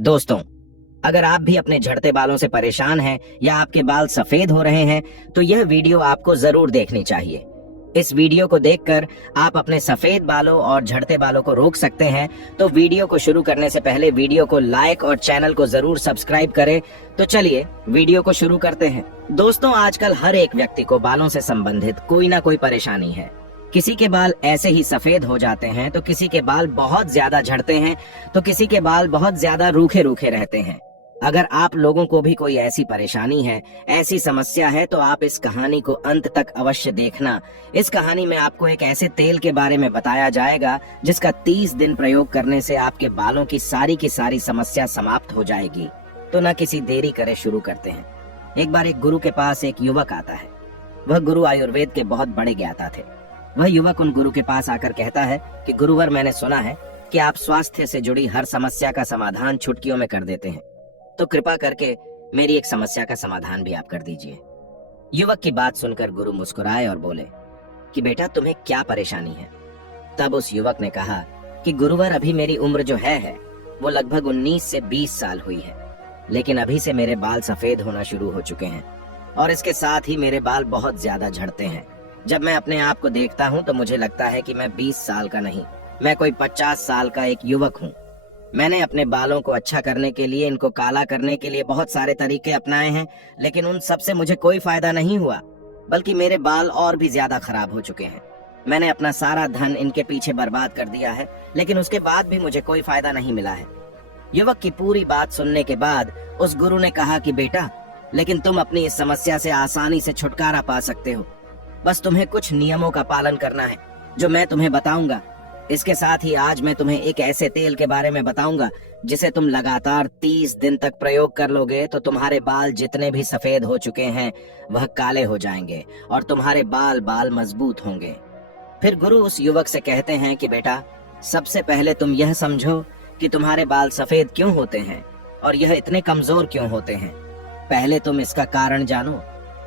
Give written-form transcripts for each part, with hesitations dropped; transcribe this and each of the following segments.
दोस्तों, अगर आप भी अपने झड़ते बालों से परेशान हैं या आपके बाल सफेद हो रहे हैं तो यह वीडियो आपको जरूर देखनी चाहिए। इस वीडियो को देखकर आप अपने सफेद बालों और झड़ते बालों को रोक सकते हैं। तो वीडियो को शुरू करने से पहले वीडियो को लाइक और चैनल को जरूर सब्सक्राइब करें। तो चलिए वीडियो को शुरू करते हैं। दोस्तों, आजकल हर एक व्यक्ति को बालों से संबंधित कोई ना कोई परेशानी है। किसी के बाल ऐसे ही सफेद हो जाते हैं तो किसी के बाल बहुत ज्यादा झड़ते हैं तो किसी के बाल बहुत ज्यादा रूखे रूखे रहते हैं। अगर आप लोगों को भी कोई ऐसी परेशानी है, ऐसी समस्या है, तो आप इस कहानी को अंत तक अवश्य देखना। इस कहानी में आपको एक ऐसे तेल के बारे में बताया जाएगा जिसका 30 दिन प्रयोग करने से आपके बालों की सारी समस्या समाप्त हो जाएगी। तो न किसी देरी करे शुरू करते हैं। एक बार एक गुरु के पास एक युवक आता है। वह गुरु आयुर्वेद के बहुत बड़े ज्ञाता थे। वह युवक उन गुरु के पास आकर कहता है कि गुरुवर, मैंने सुना है कि आप स्वास्थ्य से जुड़ी हर समस्या का समाधान चुटकियों में कर देते हैं, तो कृपा करके मेरी एक समस्या का समाधान भी आप कर दीजिए। युवक की बात सुनकर गुरु मुस्कुराए और बोले कि बेटा, तुम्हें क्या परेशानी है। तब उस युवक ने कहा कि गुरुवर, अभी मेरी उम्र जो है वो लगभग 19 से 20 साल हुई है, लेकिन अभी से मेरे बाल सफेद होना शुरू हो चुके हैं और इसके साथ ही मेरे बाल बहुत ज्यादा झड़ते हैं। जब मैं अपने आप को देखता हूँ तो मुझे लगता है कि मैं 20 साल का नहीं, मैं कोई 50 साल का एक युवक हूँ। मैंने अपने बालों को अच्छा करने के लिए, इनको काला करने के लिए बहुत सारे तरीके अपनाए हैं, लेकिन उन सब से मुझे कोई फायदा नहीं हुआ, बल्कि मेरे बाल और भी ज्यादा खराब हो चुके हैं। मैंने अपना सारा धन इनके पीछे बर्बाद कर दिया है, लेकिन उसके बाद भी मुझे कोई फायदा नहीं मिला है। युवक की पूरी बात सुनने के बाद उस गुरु ने कहा कि बेटा, लेकिन तुम अपनी इस समस्या से आसानी से छुटकारा पा सकते हो। बस तुम्हें कुछ नियमों का पालन करना है जो मैं तुम्हें बताऊंगा। इसके साथ ही आज मैं तुम्हें एक ऐसे तेल के बारे में बताऊंगा जिसे तुम लगातार 30 दिन तक प्रयोग कर लोगे तो तुम्हारे बाल जितने भी सफेद हो चुके हैं वह काले हो जाएंगे और तुम्हारे बाल मजबूत होंगे। फिर गुरु उस युवक से कहते हैं कि बेटा, सबसे पहले तुम यह समझो कि तुम्हारे बाल सफेद क्यों होते हैं और यह इतने कमजोर क्यों होते हैं। पहले तुम इसका कारण जानो,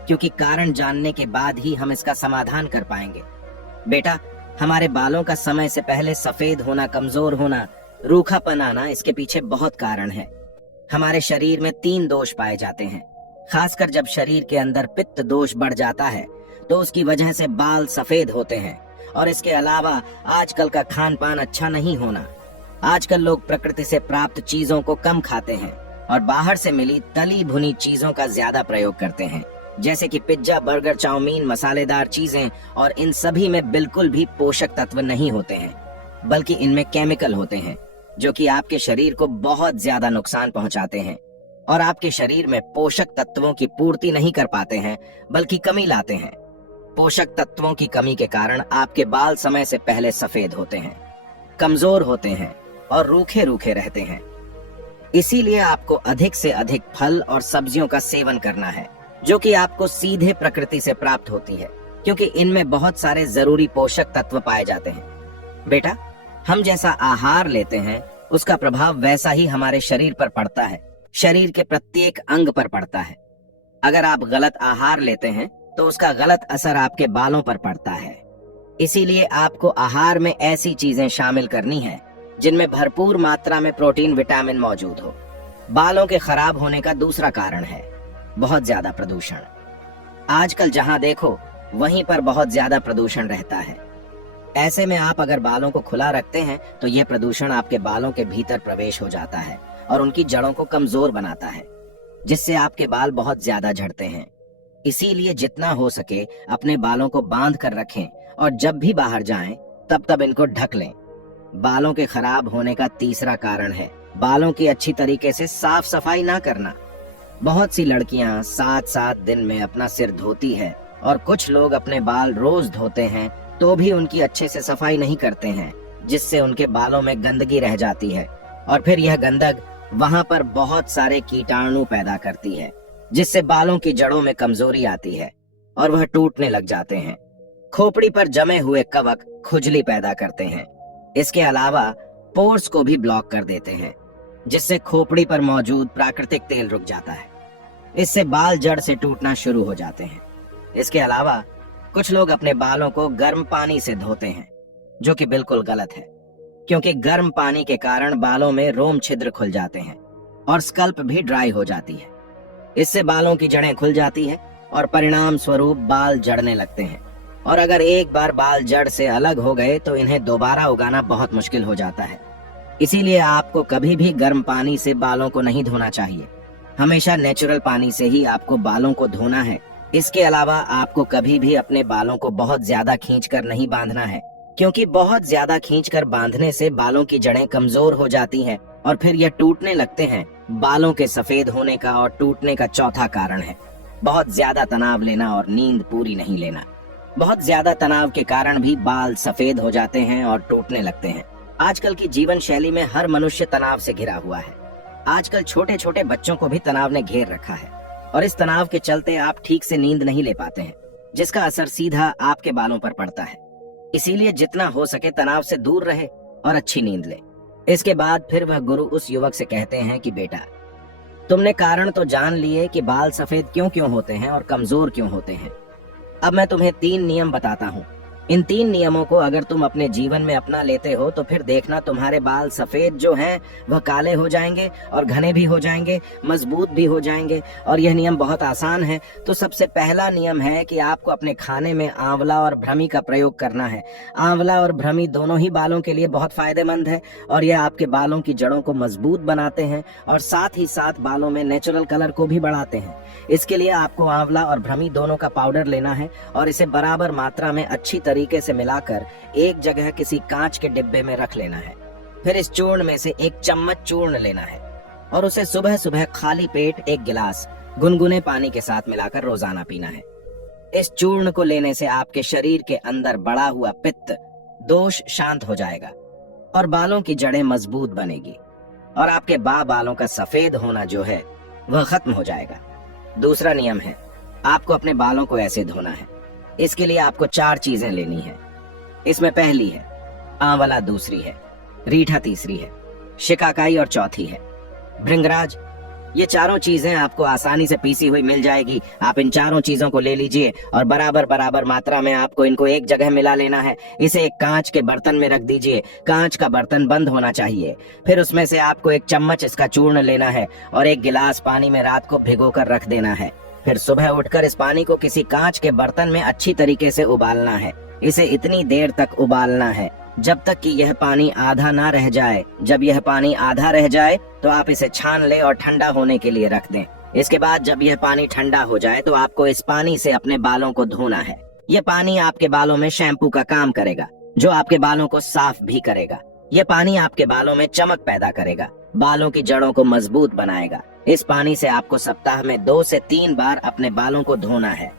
क्योंकि कारण जानने के बाद ही हम इसका समाधान कर पाएंगे। बेटा, हमारे बालों का समय से पहले सफेद होना, कमजोर होना, रूखापन आना, इसके पीछे बहुत कारण है। हमारे शरीर में 3 दोष पाए जाते हैं। खासकर जब शरीर के अंदर पित्त दोष बढ़ जाता है तो उसकी वजह से बाल सफेद होते हैं। और इसके अलावा आजकल का खान पान अच्छा नहीं होना। आजकल लोग प्रकृति से प्राप्त चीजों को कम खाते हैं और बाहर से मिली तली भुनी चीजों का ज्यादा प्रयोग करते हैं, जैसे कि पिज्जा, बर्गर, चाउमीन, मसालेदार चीजें। और इन सभी में बिल्कुल भी पोषक तत्व नहीं होते हैं, बल्कि इनमें केमिकल होते हैं जो कि आपके शरीर को बहुत ज्यादा नुकसान पहुंचाते हैं और आपके शरीर में पोषक तत्वों की पूर्ति नहीं कर पाते हैं, बल्कि कमी लाते हैं। पोषक तत्वों की कमी के कारण आपके बाल समय से पहले सफेद होते हैं, कमजोर होते हैं और रूखे रूखे रहते हैं। इसीलिए आपको अधिक से अधिक फल और सब्जियों का सेवन करना है, जो कि आपको सीधे प्रकृति से प्राप्त होती है, क्योंकि इनमें बहुत सारे जरूरी पोषक तत्व पाए जाते हैं। बेटा, हम जैसा आहार लेते हैं उसका प्रभाव वैसा ही हमारे शरीर पर पड़ता है, शरीर के प्रत्येक अंग पर पड़ता है। अगर आप गलत आहार लेते हैं तो उसका गलत असर आपके बालों पर पड़ता है। इसीलिए आपको आहार में ऐसी चीजें शामिल करनी है जिनमें भरपूर मात्रा में प्रोटीन, विटामिन मौजूद हो। बालों के खराब होने का दूसरा कारण है बहुत ज्यादा प्रदूषण। आजकल जहां देखो वहीं पर बहुत ज्यादा प्रदूषण रहता है। ऐसे में आप अगर बालों को खुला रखते हैं तो यह प्रदूषण आपके बालों के भीतर प्रवेश हो जाता है और उनकी जड़ों को कमजोर बनाता है, जिससे आपके बाल बहुत ज्यादा झड़ते हैं। इसीलिए जितना हो सके अपने बालों को बांध कर रखें और जब भी बाहर जाएं तब इनको ढक लें। बालों के खराब होने का तीसरा कारण है बालों की अच्छी तरीके से साफ सफाई ना करना। बहुत सी लड़कियां 7-7 दिन में अपना सिर धोती है और कुछ लोग अपने बाल रोज धोते हैं तो भी उनकी अच्छे से सफाई नहीं करते हैं, जिससे उनके बालों में गंदगी रह जाती है और फिर यह गंदग वहां पर बहुत सारे कीटाणु पैदा करती है, जिससे बालों की जड़ों में कमजोरी आती है और वह टूटने लग जाते हैं। खोपड़ी पर जमे हुए कवक खुजली पैदा करते हैं। इसके अलावा पोर्स को भी ब्लॉक कर देते हैं, जिससे खोपड़ी पर मौजूद प्राकृतिक तेल रुक जाता है। इससे बाल जड़ से टूटना शुरू हो जाते हैं। इसके अलावा कुछ लोग अपने बालों को गर्म पानी से धोते हैं, जो कि बिल्कुल गलत है, क्योंकि गर्म पानी के कारण बालों में रोम छिद्र खुल जाते हैं और स्कल्प भी ड्राई हो जाती है। इससे बालों की जड़ें खुल जाती है और परिणाम स्वरूप बाल जड़ने लगते हैं। और अगर एक बार बाल जड़ से अलग हो गए तो इन्हें दोबारा उगाना बहुत मुश्किल हो जाता है। इसीलिए आपको कभी भी गर्म पानी से बालों को नहीं धोना चाहिए। हमेशा नेचुरल पानी से ही आपको बालों को धोना है। इसके अलावा आपको कभी भी अपने बालों को बहुत ज्यादा खींचकर नहीं बांधना है, क्योंकि बहुत ज्यादा खींचकर बांधने से बालों की जड़ें कमजोर हो जाती हैं और फिर यह टूटने लगते हैं। बालों के सफेद होने का और टूटने का चौथा कारण है बहुत ज्यादा तनाव लेना और नींद पूरी नहीं लेना। बहुत ज्यादा तनाव के कारण भी बाल सफेद हो जाते हैं और टूटने लगते हैं। आजकल की जीवन शैली में हर मनुष्य तनाव से घिरा हुआ है। आजकल छोटे छोटे बच्चों को भी तनाव ने घेर रखा है और इस तनाव के चलते आप ठीक से नींद नहीं ले पाते हैं, जिसका असर सीधा आपके बालों पर पड़ता है। इसीलिए जितना हो सके तनाव से दूर रहे और अच्छी नींद ले। इसके बाद फिर वह गुरु उस युवक से कहते हैं कि बेटा, तुमने कारण तो जान लिए कि बाल सफेद क्यों क्यों होते हैं और कमजोर क्यों होते हैं। अब मैं तुम्हें 3 नियम बताता हूँ। इन 3 नियमों को अगर तुम अपने जीवन में अपना लेते हो तो फिर देखना तुम्हारे बाल सफेद जो हैं वह काले हो जाएंगे और घने भी हो जाएंगे, मजबूत भी हो जाएंगे। और यह नियम बहुत आसान है। तो सबसे पहला नियम है कि आपको अपने खाने में आंवला और भ्रमी का प्रयोग करना है। आंवला और भ्रमी दोनों ही बालों के लिए बहुत फायदेमंद है और यह आपके बालों की जड़ों को मजबूत बनाते हैं और साथ ही साथ बालों में नेचुरल कलर को भी बढ़ाते हैं। इसके लिए आपको आंवला और भ्रमी दोनों का पाउडर लेना है और इसे बराबर मात्रा में अच्छी तरीके से मिलाकर एक जगह किसी कांच के डिब्बे में रख लेना है। फिर इस चूर्ण में से 1 चम्मच चूर्ण लेना है और उसे सुबह सुबह खाली पेट 1 गिलास गुनगुने पानी के साथ मिलाकर रोजाना पीना है। इस चूर्ण को लेने से आपके शरीर के अंदर बढ़ा हुआ पित्त दोष शांत हो जाएगा और बालों की जड़ें मजबूत बनेगी और आपके बालों का सफेद होना जो है वह खत्म हो जाएगा। दूसरा नियम है, आपको अपने बालों को ऐसे धोना है। इसके लिए आपको 4 चीजें लेनी है। इसमें पहली है आंवला, दूसरी है रीठा, तीसरी है शिकाकाई और चौथी है भृंगराज। ये चारों चीजें आपको आसानी से पीसी हुई मिल जाएगी। आप इन चारों चीजों को ले लीजिए और बराबर मात्रा में आपको इनको एक जगह मिला लेना है। इसे एक कांच के बर्तन में रख दीजिए। कांच का बर्तन बंद होना चाहिए। फिर उसमें से आपको 1 चम्मच इसका चूर्ण लेना है और 1 गिलास पानी में रात को भिगोकर रख देना है। फिर सुबह उठकर इस पानी को किसी कांच के बर्तन में अच्छी तरीके से उबालना है। इसे इतनी देर तक उबालना है जब तक कि यह पानी आधा ना रह जाए। जब यह पानी आधा रह जाए तो आप इसे छान ले और ठंडा होने के लिए रख दें। इसके बाद जब यह पानी ठंडा हो जाए तो आपको इस पानी से अपने बालों को धोना है। यह पानी आपके बालों में शैम्पू का काम करेगा, जो आपके बालों को साफ भी करेगा। यह पानी आपके बालों में चमक पैदा करेगा, बालों की जड़ों को मजबूत बनाएगा। इस पानी से आपको सप्ताह में 2 से 3 बार अपने बालों को धोना है।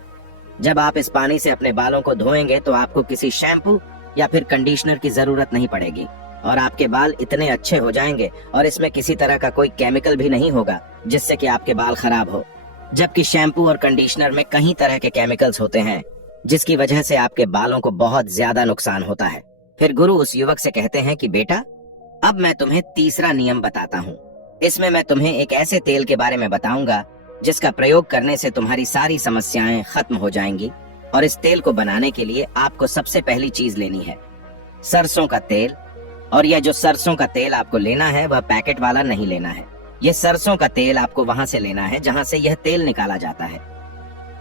जब आप इस पानी से अपने बालों को धोएंगे तो आपको किसी शैम्पू या फिर कंडीशनर की जरूरत नहीं पड़ेगी और आपके बाल इतने अच्छे हो जाएंगे और इसमें किसी तरह का कोई केमिकल भी नहीं होगा जिससे कि आपके बाल खराब हो। जबकि शैम्पू और कंडीशनर में कई तरह के केमिकल्स होते हैं जिसकी वजह से आपके बालों को बहुत ज्यादा नुकसान होता है। फिर गुरु उस युवक से कहते हैं कि बेटा, अब मैं तुम्हें तीसरा नियम बताता हूँ। इसमें मैं तुम्हें एक ऐसे तेल के बारे में बताऊंगा जिसका प्रयोग करने से तुम्हारी सारी समस्याएं खत्म हो जाएंगी। और इस तेल को बनाने के लिए आपको सबसे पहली चीज लेनी है सरसों का तेल। और यह जो सरसों का तेल आपको लेना है वह पैकेट वाला नहीं लेना है। यह सरसों का तेल आपको वहां से लेना है जहां से यह तेल निकाला जाता है।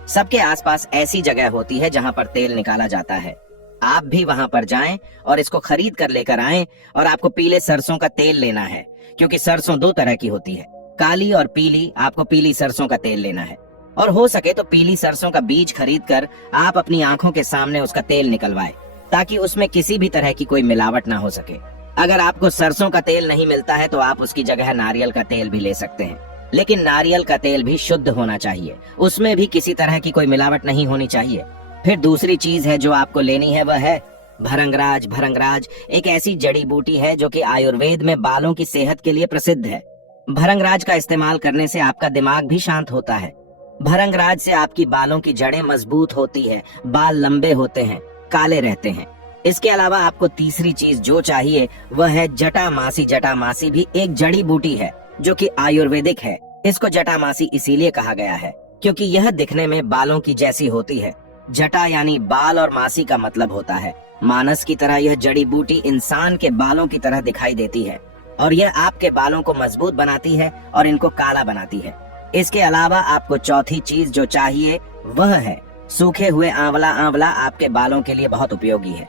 सबके आसपास ऐसी जगह होती है जहां पर तेल निकाला जाता है। आप भी वहां पर जाएं और इसको खरीद कर लेकर आएं। और आपको पीले सरसों का तेल लेना है, क्योंकि सरसों 2 तरह की होती है, काली और पीली। आपको पीली सरसों का तेल लेना है और हो सके तो पीली सरसों का बीज खरीद कर आप अपनी आंखों के सामने उसका तेल निकलवाएं, ताकि उसमें किसी भी तरह की कोई मिलावट ना हो सके। अगर आपको सरसों का तेल नहीं मिलता है तो आप उसकी जगह नारियल का तेल भी ले सकते हैं, लेकिन नारियल का तेल भी शुद्ध होना चाहिए, उसमें भी किसी तरह की कोई मिलावट नहीं होनी चाहिए। फिर दूसरी चीज है जो आपको लेनी है वह है भृंगराज। भृंगराज एक ऐसी जड़ी बूटी है जो कि आयुर्वेद में बालों की सेहत के लिए प्रसिद्ध है। भृंगराज का इस्तेमाल करने से आपका दिमाग भी शांत होता है। भृंगराज से आपकी बालों की जड़ें मजबूत होती है, बाल लंबे होते हैं, काले रहते हैं। इसके अलावा आपको तीसरी चीज जो चाहिए वह है जटामासी। जटामासी भी एक जड़ी बूटी है जो कि आयुर्वेदिक है। इसको जटामासी इसीलिए कहा गया है क्योंकि यह दिखने में बालों की जैसी होती है। जटा यानी बाल और मासी का मतलब होता है मानस की तरह। यह जड़ी बूटी इंसान के बालों की तरह दिखाई देती है। और यह आपके बालों को मजबूत बनाती है और इनको काला बनाती है। इसके अलावा आपको चौथी चीज जो चाहिए वह है सूखे हुए आंवला। आंवला आपके बालों के लिए बहुत उपयोगी है।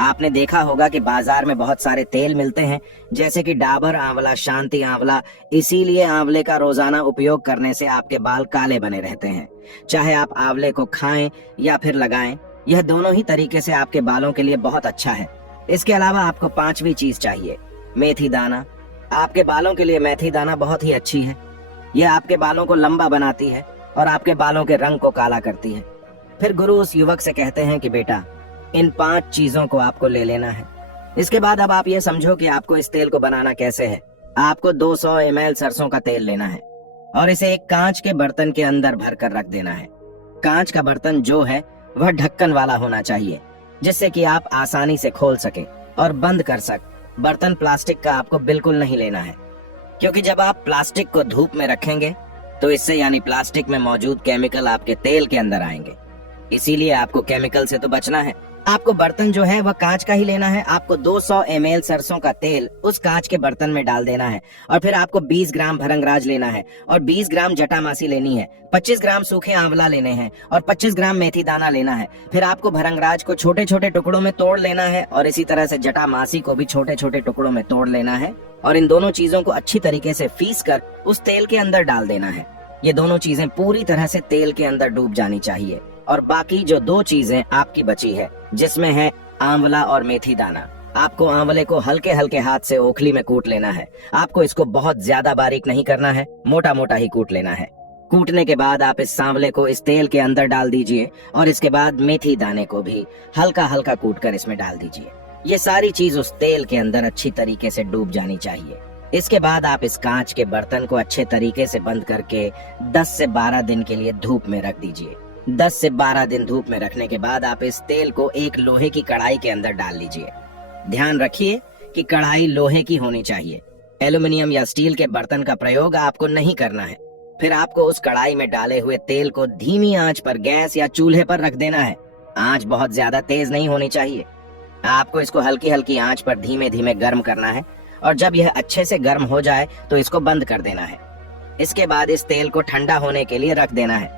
आपने देखा होगा कि बाजार में बहुत सारे तेल मिलते हैं, जैसे कि डाबर आंवला, शांति आंवला। इसीलिए आंवले का रोजाना उपयोग करने से आपके बाल काले बने रहते हैं। चाहे आप आंवले को खाएं या फिर लगाएं, यह दोनों ही तरीके से आपके बालों के लिए बहुत अच्छा है। इसके अलावा आपको पांचवी चीज चाहिए, मेथी दाना। आपके बालों के लिए मेथी दाना बहुत ही अच्छी है। यह आपके बालों को लंबा बनाती है और आपके बालों के रंग को काला करती है। फिर गुरु उस युवक से कहते हैं कि बेटा, इन 5 चीजों को आपको ले लेना है। इसके बाद अब आप ये समझो कि आपको इस तेल को बनाना कैसे है। आपको 200 ml सरसों का तेल लेना है और इसे एक कांच के बर्तन के अंदर भर कर रख देना है। कांच का बर्तन जो है वह ढक्कन वाला होना चाहिए, जिससे कि आप आसानी से खोल सके और बंद कर सके। बर्तन प्लास्टिक का आपको बिल्कुल नहीं लेना है, क्योंकि जब आप प्लास्टिक को धूप में रखेंगे तो इससे यानी प्लास्टिक में मौजूद केमिकल आपके तेल के अंदर आएंगे। इसीलिए आपको केमिकल से तो बचना है। आपको बर्तन जो है वह कांच का ही लेना है। आपको 200 ml सरसों का तेल उस कांच के बर्तन में डाल देना है और फिर आपको 20 ग्राम भरंगराज लेना है और 20 ग्राम जटामासी लेनी है, 25 ग्राम सूखे आंवला लेने हैं और 25 ग्राम मेथी दाना लेना है। फिर आपको भरंगराज को छोटे छोटे टुकड़ों में तोड़ लेना है और इसी तरह से जटामासी को भी छोटे छोटे टुकड़ों में तोड़ लेना है और इन दोनों चीजों को अच्छी तरीके से पीस कर उस तेल के अंदर डाल देना है। ये दोनों चीजें पूरी तरह से तेल के अंदर डूब जानी चाहिए। और बाकी जो 2 चीजें आपकी बची है, जिसमें है आंवला और मेथी दाना, आपको आंवले को हल्के हल्के हाथ से ओखली में कूट लेना है। आपको इसको बहुत ज्यादा बारीक नहीं करना है, मोटा मोटा ही कूट लेना है। कूटने के बाद आप इस सांवले को इस तेल के अंदर डाल दीजिए और इसके बाद मेथी दाने को भी हल्का हल्का कूट कर इसमें डाल दीजिए। ये सारी चीज उस तेल के अंदर अच्छी तरीके से डूब जानी चाहिए। इसके बाद आप इस कांच के बर्तन को अच्छे तरीके से बंद करके 10 से 12 दिन के लिए धूप में रख दीजिए। 10 से 12 दिन धूप में रखने के बाद आप इस तेल को एक लोहे की कढ़ाई के अंदर डाल लीजिए। ध्यान रखिए कि कढ़ाई लोहे की होनी चाहिए। एल्युमिनियम या स्टील के बर्तन का प्रयोग आपको नहीं करना है। फिर आपको उस कढ़ाई में डाले हुए तेल को धीमी आंच पर गैस या चूल्हे पर रख देना है। आंच बहुत ज्यादा तेज नहीं होनी चाहिए। आपको इसको हल्की हल्की आंच पर धीमे धीमे गर्म करना है और जब यह अच्छे से गर्म हो जाए तो इसको बंद कर देना है। इसके बाद इस तेल को ठंडा होने के लिए रख देना है।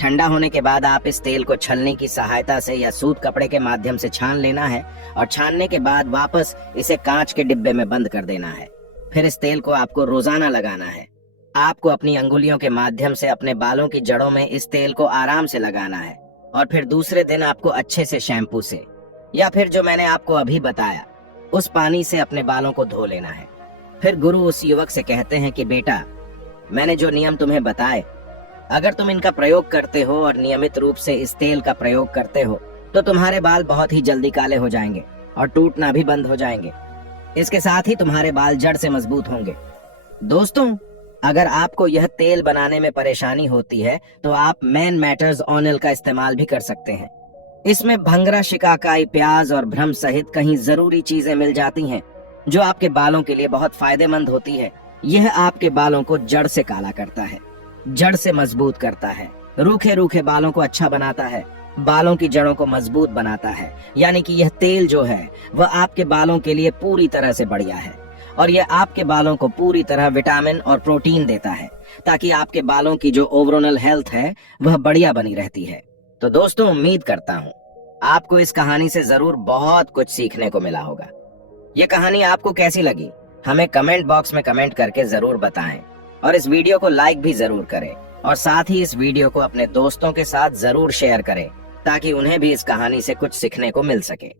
ठंडा होने के बाद आप इस तेल को छलनी की सहायता से या सूत कपड़े के माध्यम से छान लेना है और छानने के बाद वापस इसे कांच के डिब्बे में बंद कर देना है। फिर इस तेल को आपको रोजाना लगाना है। आपको अपनी अंगुलियों के माध्यम से अपने बालों की जड़ों में इस तेल को आराम से लगाना है और फिर दूसरे दिन आपको अच्छे से शैम्पू से या फिर जो मैंने आपको अभी बताया उस पानी से अपने बालों को धो लेना है। फिर गुरु उस युवक से कहते हैं कि बेटा, मैंने जो नियम तुम्हें बताए, अगर तुम इनका प्रयोग करते हो और नियमित रूप से इस तेल का प्रयोग करते हो तो तुम्हारे बाल बहुत ही जल्दी काले हो जाएंगे और टूटना भी बंद हो जाएंगे। इसके साथ ही तुम्हारे बाल जड़ से मजबूत होंगे। दोस्तों, अगर आपको यह तेल बनाने में परेशानी होती है तो आप मैन मैटर्स ऑनिल का इस्तेमाल भी कर सकते हैं। इसमें भंगरा, शिकाकाई, प्याज और भ्रम सहित कई जरूरी चीजें मिल जाती हैं जो आपके बालों के लिए बहुत फायदेमंद होती है। यह आपके बालों को जड़ से काला करता है, जड़ से मजबूत करता है, रूखे रूखे बालों को अच्छा बनाता है, बालों की जड़ों को मजबूत बनाता है। यानी कि यह तेल जो है वह आपके बालों के लिए पूरी तरह से बढ़िया है और यह आपके बालों को पूरी तरह विटामिन और प्रोटीन देता है ताकि आपके बालों की जो ओवरऑल हेल्थ है वह बढ़िया बनी रहती है। तो दोस्तों, उम्मीद करता हूँ आपको इस कहानी से जरूर बहुत कुछ सीखने को मिला होगा। यह कहानी आपको कैसी लगी हमें कमेंट बॉक्स में कमेंट करके जरूर बताएं और इस वीडियो को लाइक भी जरूर करें और साथ ही इस वीडियो को अपने दोस्तों के साथ जरूर शेयर करें ताकि उन्हें भी इस कहानी से कुछ सीखने को मिल सके।